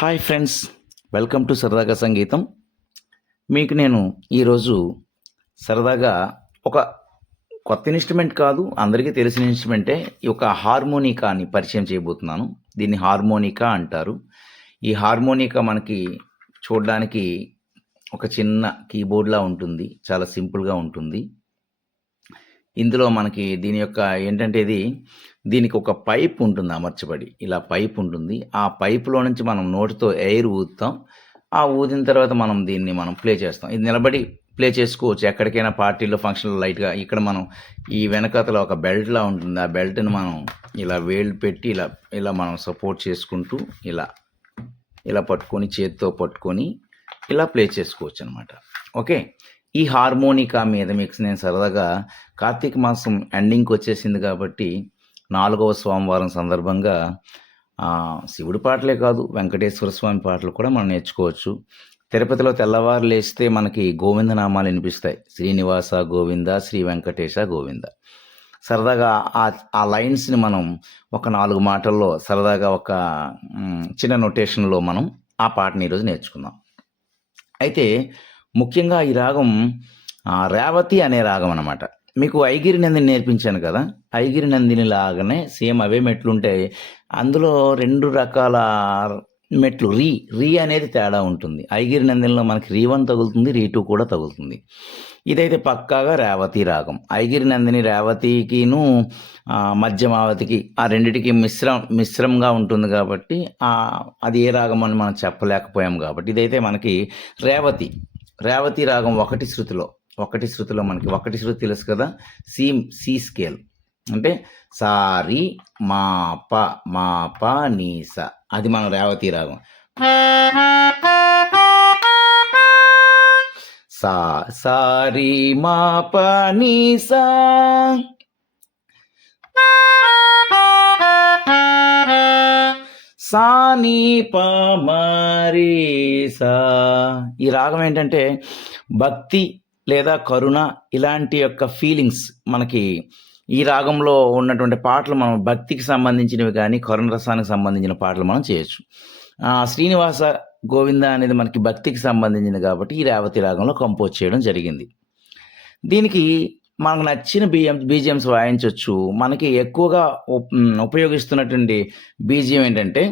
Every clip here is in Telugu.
హాయ్ ఫ్రెండ్స్, వెల్కమ్ టు సరదాగా సంగీతం. మీకు నేను ఈరోజు సరదాగా ఒక కొత్త ఇన్స్ట్రుమెంట్ కాదు, అందరికీ తెలిసిన ఇన్స్ట్రుమెంటే. ఈ ఒక హార్మోనికాని పరిచయం చేయబోతున్నాను. దీన్ని హార్మోనికా అంటారు. ఈ హార్మోనికా మనకి చూడడానికి ఒక చిన్న కీబోర్డ్‌లా ఉంటుంది. చాలా సింపుల్‌గా ఉంటుంది. ఇందులో మనకి దీని యొక్క ఏంటంటే దీనికి ఒక పైప్ ఉంటుంది అమర్చబడి. ఇలా పైప్ ఉంటుంది. ఆ పైప్‌లో నుంచి మనం నోటితో ఎయిర్ ఊదుతాం. ఆ ఊదిన తర్వాత దీన్ని ప్లే చేస్తాం. ఇది నిలబడి ప్లే చేసుకోవచ్చు. ఎక్కడికైనా పార్టీలో, ఫంక్షన్‌లో లైట్‌గా ఇక్కడ ఈ వెనకాతల ఒక బెల్ట్‌లా ఉంటుంది. ఆ బెల్ట్‌ని ఇలా వేళ్ళు పెట్టి ఇలా మనం సపోర్ట్ చేసుకుంటూ ఇలా పట్టుకొని, చేత్తో పట్టుకొని ఇలా ప్లే చేసుకోవచ్చనమాట. ఓకే. ఈ హార్మోనికా మీద మీకు నేను సరదాగా కార్తీక మాసం ఎండింగ్‌కి వచ్చేసింది కాబట్టి 4వ సోమవారం సందర్భంగా శివుడి పాటలే కాదు, వెంకటేశ్వర స్వామి పాటలు కూడా మనం నేర్చుకోవచ్చు. తిరుపతిలో తెల్లవారు లేస్తే మనకి గోవింద నామాలు వినిపిస్తాయి. శ్రీనివాస గోవింద, శ్రీ వెంకటేశ గోవింద. సరదాగా ఆ లైన్స్‌ని మనం ఒక 4 మాటల్లో సరదాగా ఒక చిన్న నొటేషన్‌లో మనం ఆ పాటని ఈరోజు నేర్చుకుందాం. అయితే ముఖ్యంగా ఈ రాగం రేవతి అనే రాగం అన్నమాట. మీకు ఐగిరి నందిని నేర్పించాను కదా! ఐగిరి నందిని లాగానే సేమ్ అవే మెట్లుంటాయి. అందులో 2 రకాల మెట్లు రీ అనేది తేడా ఉంటుంది. ఐగిరి నందినిలో మనకి రీ1 తగులుతుంది, రీ2 కూడా తగులుతుంది. ఇదైతే పక్కాగా రేవతి రాగం. ఐగిరి నందిని రేవతికిను మధ్యమావతికి ఆ రెండిటికి మిశ్రమంగా ఉంటుంది కాబట్టి అది ఏ రాగం అని మనం చెప్పలేకపోయాం కాబట్టి ఇదైతే మనకి రేవతి రాగం ఒకటి శృతిలో మనకి ఒకటి శృతి తెలుసు కదా, సి స్కేల్ అంటే సారి మా ప నీ స, అది మన రేవతి రాగం. సారి మా ప నీ సా, సాని ప మరి సా. ఈ రాగం ఏంటంటే భక్తి లేదా కరుణ ఇలాంటి యొక్క ఫీలింగ్స్ మనకి ఈ రాగంలో ఉన్నటువంటి పాటలు మనం భక్తికి సంబంధించినవి కానీ, కరుణ రసానికి సంబంధించిన పాటలు మనం చేయొచ్చు. శ్రీనివాస గోవింద అనేది మనకి భక్తికి సంబంధించింది కాబట్టి ఈ రేవతి రాగంలో కంపోజ్ చేయడం జరిగింది. దీనికి మనకు నచ్చిన బీజిఎమ్స్ వాయించవచ్చు. మనకి ఎక్కువగా ఉపయోగిస్తున్నటువంటి బీజిఎం ఏంటంటే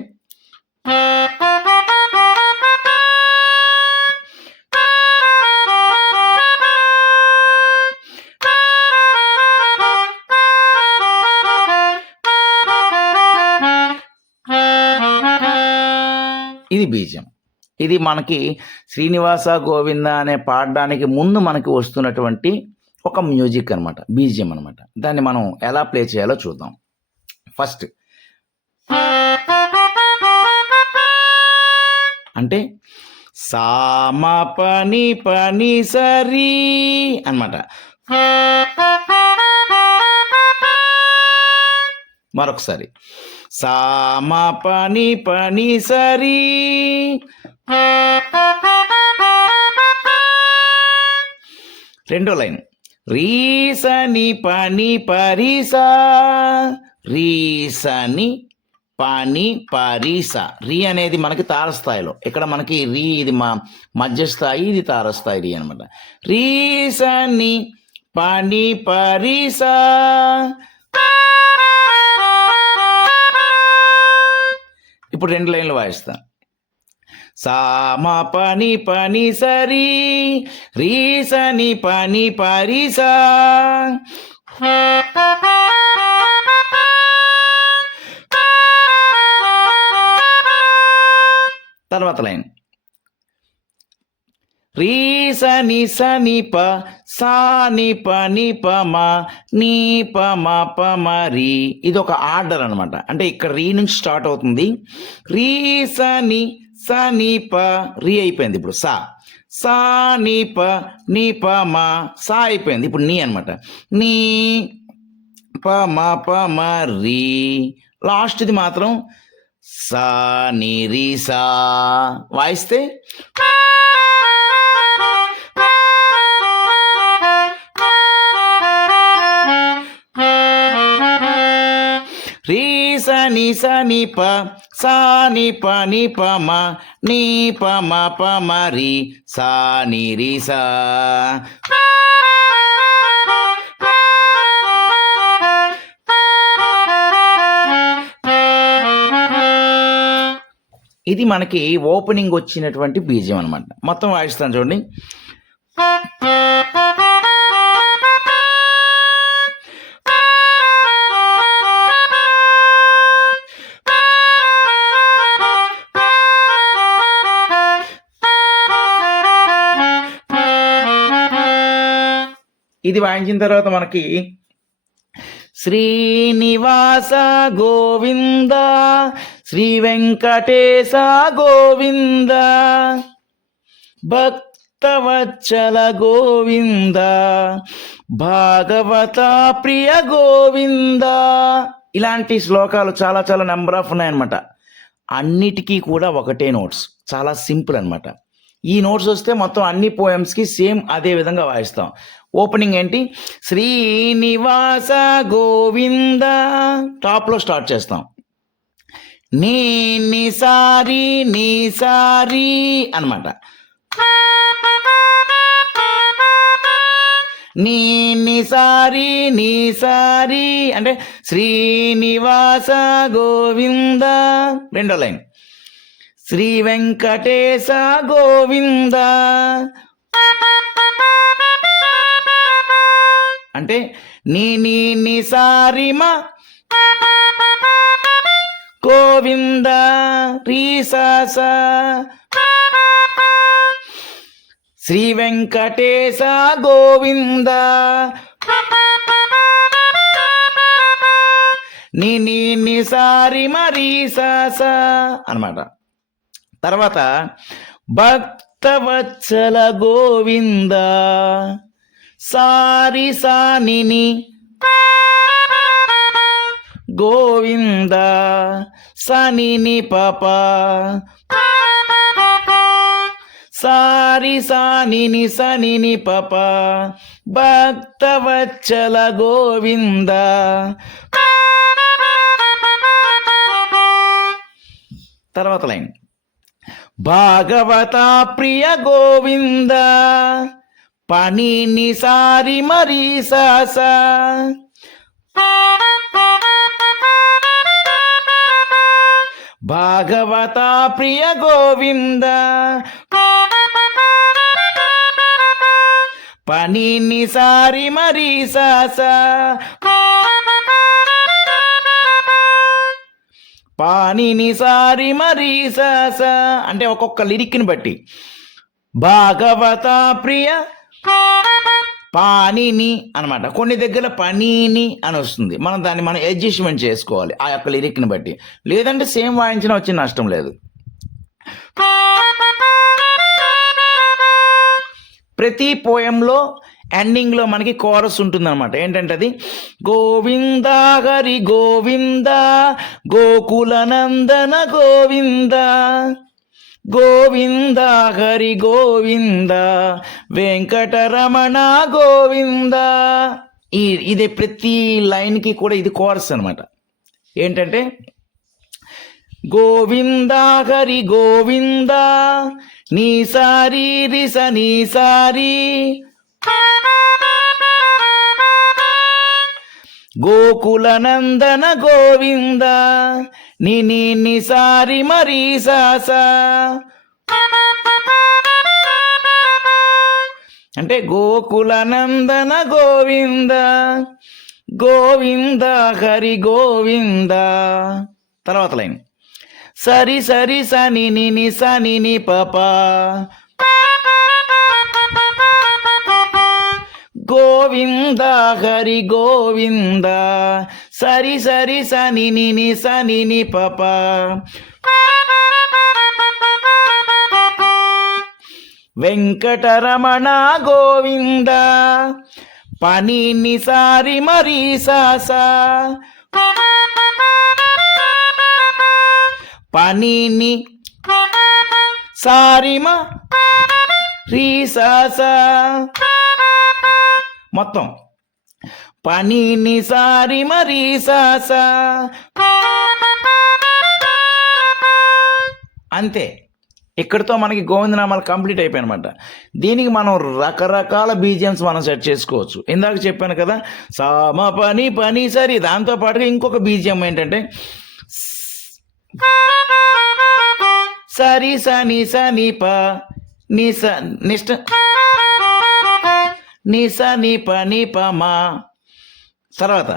ఇది బీజిఎం. ఇది మనకి శ్రీనివాస గోవింద అనే పాడడానికి ముందు మనకి వస్తున్నటువంటి ఒక మ్యూజిక్ అనమాట, బీజిఎం అనమాట. దాన్ని మనం ఎలా ప్లే చేయాలో చూద్దాం. ఫస్ట్ అంటే సామ పని సరి అనమాట. మరొకసారి సామ పని సరి, రెండో లైన్ రీసని పని పరిసా, రీసని పని పరిస. రీ అనేది మనకి తారస్థాయిలో, ఇక్కడ మనకి రీ ఇది మధ్యస్థాయి, ఇది తారస్థాయి రీ అనమాట. రీసని పని పరిస, ఇప్పుడు 2 లైన్లు వాయిస్తా. సామ పని సరి, రీసని పని పరిసా, తర్వాత లైన్ రీసని సని ప సాని పని పమ నీ పమ పమరి. ఇది ఒక ఆర్డర్ అనమాట. అంటే ఇక్కడ రీ నుంచి స్టార్ట్ అవుతుంది. రీసని సని ప రీ అయిపోయింది. ఇప్పుడు సా నీ ప మా సా అయిపోయింది. ఇప్పుడు నీ అనమాట. నీ పమ రీ. లాస్ట్ది మాత్రం సా నీ రీ సా వాయిస్తే రీ సని ప సా ని ప ని ప మ ని ప మ ప మ రి సా ని రి సా. ఇది మనకి ఓపెనింగ్ వచ్చినటువంటి బీజం అనమాట. మొత్తం వాయిస్తాను చూడండి. ఇది వాయించిన తర్వాత మనకి శ్రీనివాస గోవింద శ్రీ వెంకటేశ గోవింద భక్తవత్సల గోవింద భాగవత ప్రియ గోవింద. ఇలాంటి శ్లోకాలు చాలా చాలా నెంబర్ ఆఫ్ ఉన్నాయన్నమాట. అన్నిటికీ కూడా ఒకటే నోట్స్, చాలా సింపుల్ అనమాట. ఈ నోట్స్ వస్తే మొత్తం అన్ని పోయమ్స్కి సేమ్ అదే విధంగా వాయిస్తాం. ఓపెనింగ్ ఏంటి? శ్రీనివాస గోవింద, టాప్లో స్టార్ట్ చేస్తాం. నీ సారీ అనమాట. నీ సారీ అంటే శ్రీనివాస గోవింద. రెండో లైన్ శ్రీ వెంకటేశ గోవింద అంటే నీ సారిమ గోవింద రీసాస శ్రీ వెంకటేశ గోవింద నీ సారిమ రీసాస అన్నమాట. తర్వాత భక్తవత్సల గోవింద సారి సానిని గోవింద సనిని పప సారి సానిని సనిని పప భక్తవత్సల గోవింద. తర్వాత లైన్ భాగవత ప్రియ గోవింద పని సారి మరి సాస భాగవత ప్రియ గోవింద పని సారి మరి సాస పానిని సారి మరి సాస అంటే ఒక్కొక్క లిరిక్ని బట్టి భాగవత ప్రియ పానిని అనమాట. కొన్ని దగ్గర పనీని అని వస్తుంది, దాన్ని మనం అడ్జస్ట్మెంట్ చేసుకోవాలి ఆ యొక్క లిరిక్ని బట్టి. లేదంటే సేమ్ వాయించిన వచ్చి నష్టం లేదు. ప్రతి పోయంలో ఎండింగ్లో మనకి కోరస్ ఉంటుందన్నమాట. ఏంటంటే అది గోవింద హరి గోవింద గోకుల నందన గోవింద గోవింద హరి గోవింద వెంకటరమణ గోవింద. ఇది ప్రతి లైన్కి కూడా ఇది కోరస్ అనమాట. ఏంటంటే గోవింద హరి గోవింద నీ సారీ రిస నీ సారీ గోకుల నందన గోవింద నీ సారి మరి సాస అంటే గోకుల నందన గోవింద గోవింద హరి గోవింద. తర్వాత లైన్ సరి సరి సని సని పప గోవింద హరి గోవింద సరి సరి సని పప వెంకటరమణ గోవింద పని సారి మరి సాస పని సారిమ రీ సాస మొత్తం పని సారి మరి సాస అంతే. ఇక్కడితో మనకి గోవిందనామాలు కంప్లీట్ అయిపోయాయనమాట. దీనికి మనం రకరకాల బీజిఎమ్స్ మనం సెట్ చేసుకోవచ్చు. ఇందాక చెప్పాను కదా, సామ పని పని సరి, దాంతో పాటుగా ఇంకొక బీజిఎం ఏంటంటే సరి స ని స ని ప ని స నెక్స్ట్ ని స ని ప ని ప మా, తర్వాత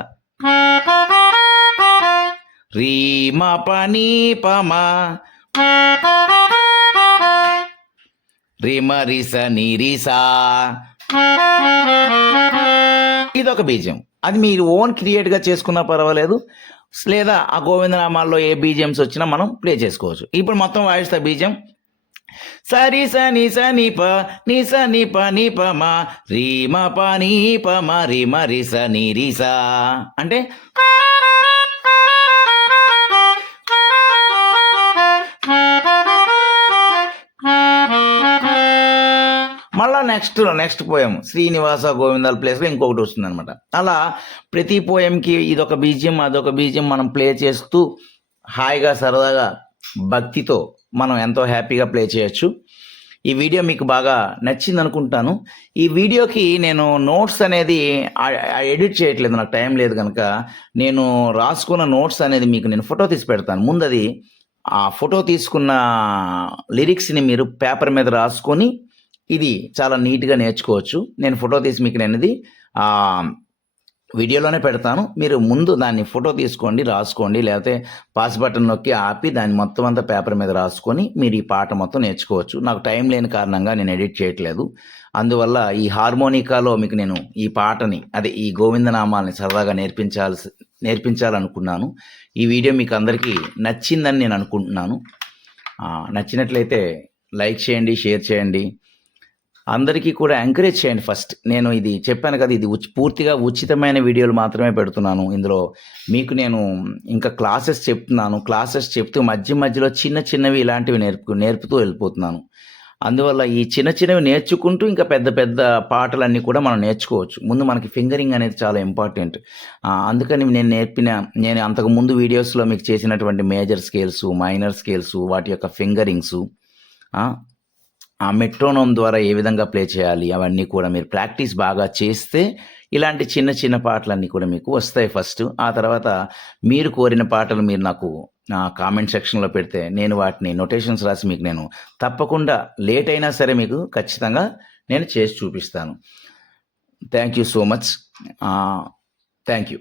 రీ మ ప ని ప మా, రిమ రిస నిరిసా, ఇదొక బీజం. అది మీరు ఓన్ క్రియేట్గా చేసుకున్నా పర్వాలేదు, లేదా ఆ గోవిందనామాల్లో ఏ బీజిఎమ్స్ వచ్చినా మనం ప్లే చేసుకోవచ్చు. ఇప్పుడు మొత్తం వాయిస్తా బీజం. సరి స ని స ని ప ని స ని ప ని ప మా, రీ మ ప ని ప మ రిమ రిస నిరిసా అంటే మళ్ళా నెక్స్ట్ పోయం శ్రీనివాస గోవిందాల ప్లేస్లో ఇంకొకటి వస్తుంది అనమాట. అలా ప్రతి పోయంకి ఇదొక బీజియం అదొక బీజియం మనం ప్లే చేస్తూ హాయిగా సరదాగా భక్తితో మనం ఎంతో హ్యాపీగా ప్లే చేయొచ్చు. ఈ వీడియో మీకు బాగా నచ్చింది అనుకుంటాను. ఈ వీడియోకి నేను నోట్స్ అనేది ఎడిట్ చేయట్లేదు, నాకు టైం లేదు కనుక నేను రాసుకున్న నోట్స్ అనేది మీకు నేను ఫోటో తీసి పెడతాను. ముందు అది ఆ ఫోటో తీసుకున్న లిరిక్స్ని మీరు పేపర్ మీద రాసుకొని ఇది చాలా నీట్గా నేర్చుకోవచ్చు. నేను ఫోటో తీసి మీకు నేను ఇది వీడియోలోనే పెడతాను. మీరు ముందు దాన్ని ఫోటో తీసుకోండి, రాసుకోండి, లేకపోతే పాస్ బటన్ నొక్కి ఆపి దాన్ని మొత్తం అంతా పేపర్ మీద రాసుకొని మీరు ఈ పాట మొత్తం నేర్చుకోవచ్చు. నాకు టైం లేని కారణంగా నేను ఎడిట్ చేయట్లేదు. అందువల్ల ఈ హార్మోనికాలో మీకు నేను ఈ పాటని అదే ఈ గోవిందనామాల్ని సరదాగా నేర్పించాలనుకున్నాను. ఈ వీడియో మీకు అందరికీ నచ్చిందని నేను అనుకుంటున్నాను. నచ్చినట్లయితే లైక్ చేయండి, షేర్ చేయండి, అందరికీ కూడా ఎంకరేజ్ చేయండి. ఫస్ట్ నేను ఇది చెప్పాను కదా, ఇది పూర్తిగా ఉచితమైన వీడియోలు మాత్రమే పెడుతున్నాను. ఇందులో మీకు నేను ఇంకా క్లాసెస్ చెప్తున్నాను. క్లాసెస్ చెప్తూ మధ్యలో చిన్నవి ఇలాంటివి నేర్పుతూ వెళ్ళిపోతున్నాను. అందువల్ల ఈ చిన్నవి నేర్చుకుంటూ ఇంకా పెద్ద పాటలన్నీ కూడా మనం నేర్చుకోవచ్చు. ముందు మనకి ఫింగరింగ్ అనేది చాలా ఇంపార్టెంట్. అందుకని నేను అంతకుముందు వీడియోస్లో మీకు చేసినటువంటి మేజర్ స్కేల్స్, మైనర్ స్కేల్స్, వాటి యొక్క ఫింగరింగ్స్, ఆ మెట్రోనోమ్ ద్వారా ఏ విధంగా ప్లే చేయాలి అవన్నీ కూడా మీరు ప్రాక్టీస్ బాగా చేస్తే ఇలాంటి చిన్న పాటలన్నీ కూడా మీకు వస్తాయి ఫస్ట్. ఆ తర్వాత మీరు కోరిన పాటలు మీరు నాకు కామెంట్ సెక్షన్లో పెడితే నేను వాటిని నోటేషన్స్ రాసి మీకు నేను తప్పకుండా లేట్ అయినా సరే మీకు ఖచ్చితంగా నేను చేసి చూపిస్తాను. Thank you so much. Thank you.